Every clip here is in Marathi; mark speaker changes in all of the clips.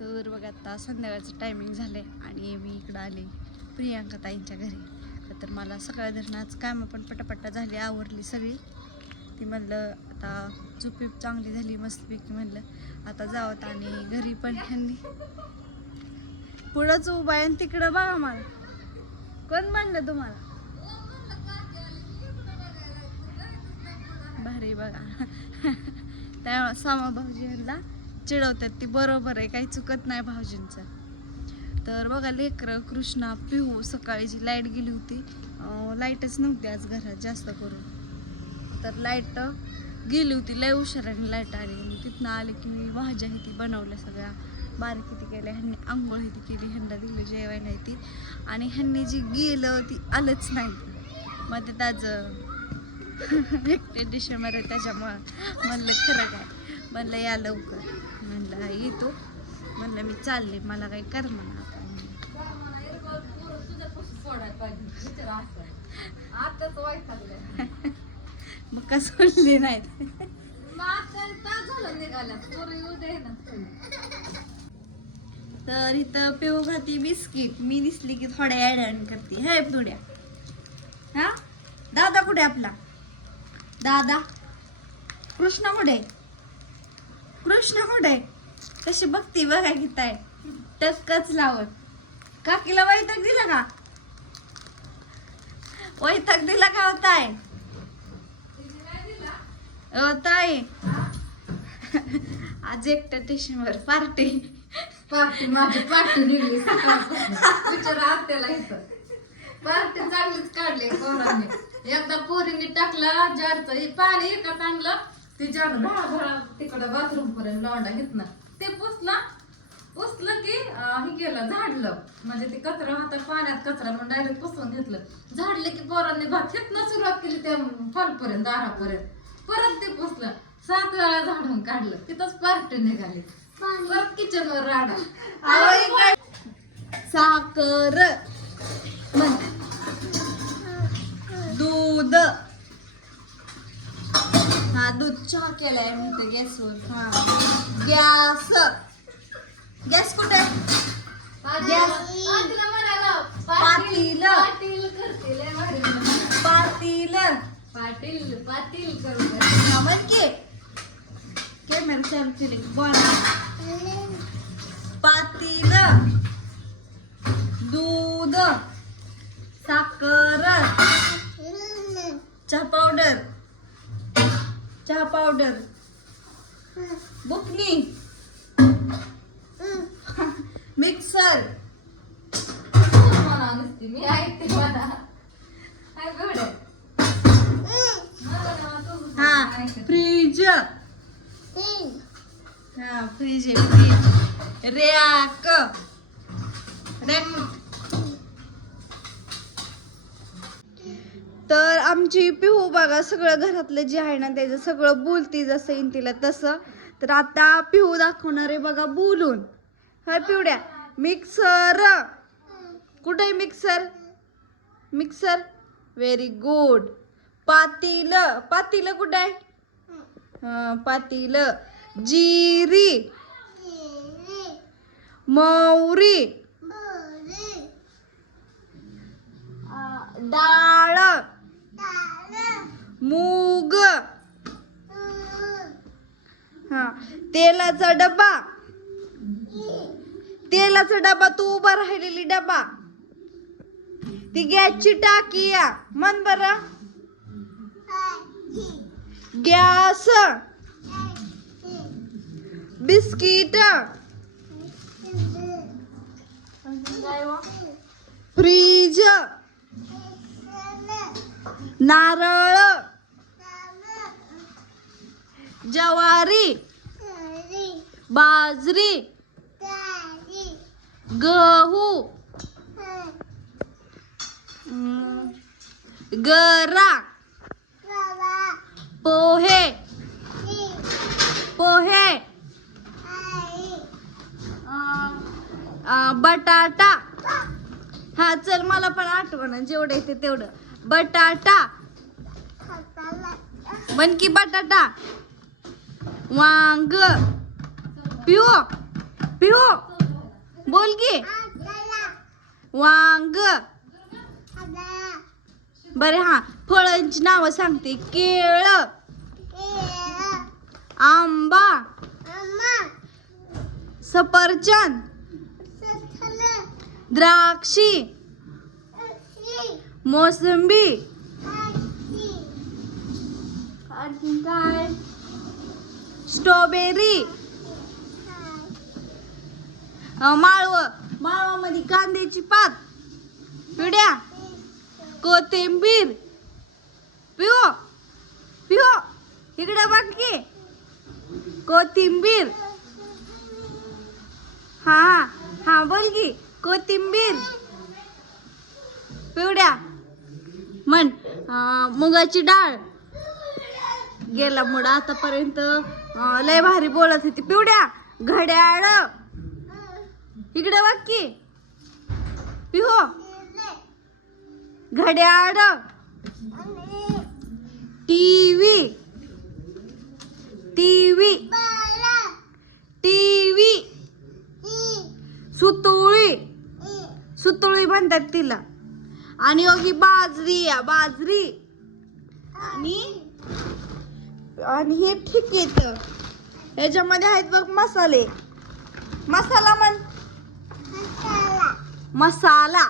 Speaker 1: तर बघा आता संध्याकाळचं टायमिंग झालंय आणि मी इकडं आले प्रियांका ताईंच्या घरी. तर मला सकाळ धरण आज कामं पण पटापटा झाली आवरली सगळी. ती म्हणलं आता झुपीप चांगली झाली मस्तपैकी म्हणलं आता जावत आणि घरी पण ह्यांनी. पुढंच उभा आहे आणि तिकडं बघा मला. कोण म्हणलं तुम्हाला? भारी बघा. त्या सामा भाऊजी यांना चिडवतात ती बरोबर आहे काही चुकत नाही भाऊजींचं. तर बघा लेकरं कृष्णा पिहू सकाळी जी लाइट गेली होती लाईटच नव्हती आज घरात जास्त करून. तर लाइट गेली होती लय उशिराने लाइट आली. मग तिथनं आले की मी भाज्या ही ती बनवल्या सगळ्या बारीक किती केल्या ह्यांनी आंघोळ ही ती केली ह्यांना दिलं जेवायला ती. आणि ह्यांनी जी गेलं ती आलंच नाही. मग ते ताज एकटे आहे त्याच्यामुळं म्हणलं खरं काय? म्हणलं या लवकर. म्हणलं येतो म्हणलं मी चालले मला काही कर म्हणा आता. मग का सोडले नाहीत? तर इथं पिऊ खाती बिस्किट. मी दिसली की थोड्या ॲड करते. हे थोड्या हा? दादा कुठे आपला? दादा? कृष्ण कुठे? कृष्ण कुठे? तशी बघती बघा की ताय टक्कच लावत. काकीला वैताग दिला का? वैताग दिला का हो ताय हो आज एकट्या टेशनवर पार्टी
Speaker 2: पार्टी माझी पार्टी निघली विचारा आत्याला पार्टी चांगलीच काढली पोरांनी. एकदा पोरीने टाकला जारचं पाणी एका चांगलं ते जार भळा भळा तिकडं बाथरूम पर्यंत लोंडा घेतला ते पुसला पुसलं की हे केलं झाडलं. म्हणजे ते कचरा होता पाण्यात कचरा म्हणून डायरेक्ट पुसून घेतलं. झाडलं की पोरांनी भात घेतनं सुरुवात केली त्या हॉलपर्यंत दारापर्यंत. परत ते पुसलं. सात वेळा झाडून काढलं. तिथंच पार्टी निघाली. परत किचन वर राडा
Speaker 1: साखर. दूध. हा दूध चहा केलाय मी तर गॅसवर. हा. गॅस गॅस कुठे? गॅस.
Speaker 2: पाटील. म्हणाला
Speaker 1: पाटील.
Speaker 2: पाटील पाटील पाटील करू दे.
Speaker 1: हा म्हण की. कॅमेरा चालू केले बोल. पातील दूध. साखर. चहा पावडर. चहा पावडर बुकनी मिक्सर
Speaker 2: म्हणा नुसती मी ऐकते म्हणा काय बेवडे मला ना तू
Speaker 1: हा
Speaker 2: ऐकते.
Speaker 1: फ्रीज हा फ्रीज आहे फ्रीज रॅक रॅक तर आमची पिहू बघा सगळं घरातलं जे आहे ना त्याचं सगळं बोलती जसं येईन तिला तसं. तर आता पिहू दाखवणार आहे बघा बोलून. हाय पिवड्या मिक्सर. कुठे आहे मिक्सर? मिक्सर? व्हेरी गुड पातील पातील कुठे आहे? पातील. जिरी. मौरी. डाळ. मूग. हा तेलाचा डबा. तेलाचा डबा तू उभा राहिलेली डबा. ती गॅसची टाकी या मन बर. गॅस. बिस्किट. फ्रीज. नारळ. ज्वारी बाजरी गहू गरा पोहे पोहे बटाटा. हा चल मला पण आठवण जेवढं येते तेवढं. बटाटा. म्हण की बटाटा. वांग. पिओ पिओ बोल की. वांग. बरे हा. फळांची नावं सांगते. केळ. आंबा. सफरचंद. द्राक्षी. मोसंबी. काय? स्ट्रॉबेरी. माळव. माळवामध्ये कांद्याची पात. पिढ्या. कोथिंबीर. पिओ पिओ इकडे बघ की. कोथिंबीर. हा हा. बोल की. कोथिंबीर. पिवड्या. म्हण मुगाची डाळ. गेला मुड आतापर्यंत. लय भारी बोलत होती. पिवड्या घड्याळ. इकडे बघ की. पिहो. घड्याळ. टीव्ही. टीव्ही. टीव्ही. सुतुळी. सुतुळी म्हणतात तिला. आणि योगी बाजरी या बाजरी. आणि आणि हे ठीक येतं ह्याच्यामध्ये आहेत बघ मसाले. मसाला म्हण. मसाला.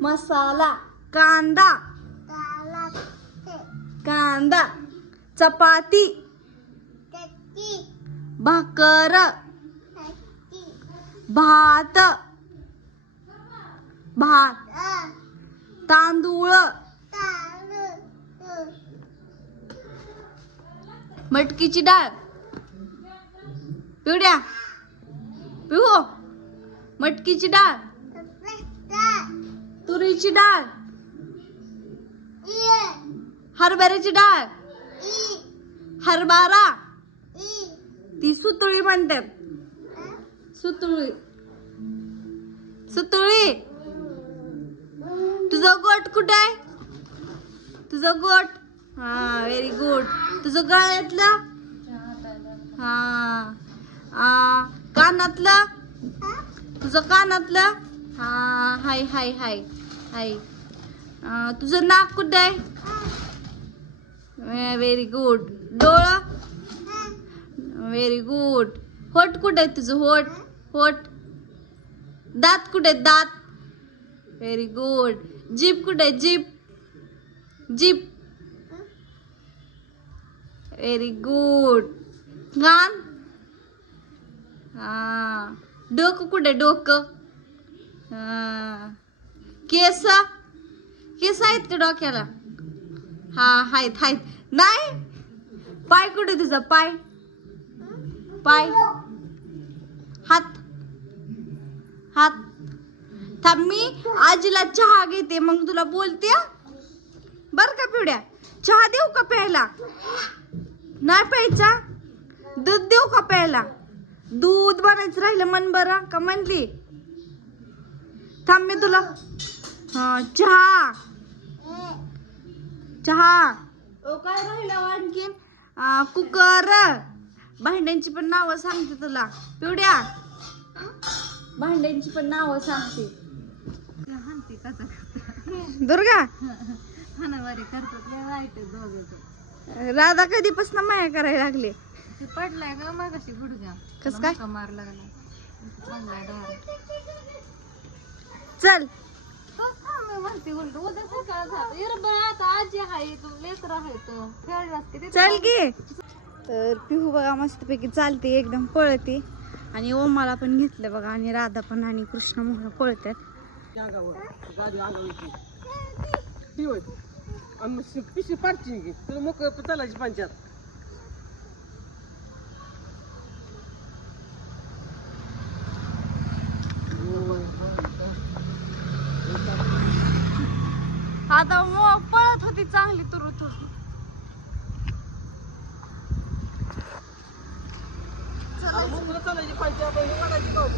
Speaker 1: मसाला. कांदा. कांदा. चपाती. भाकर. भात. भात. तांदूळ. मटकीची डाळ. पिवड्या. पिऊ मटकीची डाळ. तुरीची डाळ. हरभऱ्याची डाळ. हरभरा. ती सुतुळी म्हणतात. सुतुळी. सुतुळी. तुझं गोट कुठे आहे? तुझं गोट. हा व्हेरी गुड तुझं गळ्यातलं हा. कानातलं? तुझं कानातलं? हा हाय हाय हाय हाय. तुझं नाक कुठं आहे? व्हेरी गुड डोळं? व्हेरी गुड होट कुठं आहे तुझं? होट होट दात कुठे दात. व्हेरी गुड जीप कुठे आहे? जीप. जीप. व्हेरी गुड कान हा डोकं कुठे डोकं हा केस केस आहेत का डोक्याला हा आहेत आहेत नाही पाय कुठे तुझा पाय पाय हात हात थांब मी आजीला चहा घेते मग तुला बोलते हं? बर का पिवड्या चहा देऊ का प्यायला नाही प्यायचा? दूध देऊ का प्यायला? दूध बनायचं राहिलं मन बरं का म्हणली? थांब मी तुला. हा चहा. चहा. ओ काय राहिलं आणखीन कुकर. भांड्यांची पण नावं सांगते तुला. पिवड्या. भांड्यांची पण नावं सांगते. दुर्गा.
Speaker 2: हानावारी करतात. वाईट दोघं
Speaker 1: राधा कधीपासून माया करायला लागले?
Speaker 2: ते पडलाय का मागाशी गुडघ्या.
Speaker 1: कसं काय?
Speaker 2: मार लागला. पडलाय डोळा.
Speaker 1: चल.
Speaker 2: मी म्हणते उलट. उद्या सकाळ झालं. इर बा आता आजी आहे तू लेकर आहे तो. खेळलास किती
Speaker 1: चल की. तर पिहू बघा मस्तपैकी चालते एकदम पळते. आणि ओमाला पण घेतलं बघा आणि राधा पण आणि कृष्ण मोहरा पळतात
Speaker 3: पिशवी पाडची की? तुला मोक चालायची पंचायत.
Speaker 1: आता मग पळत होती चांगली तुरत
Speaker 3: मोकळं चालायची पंचायत वाढायची गाव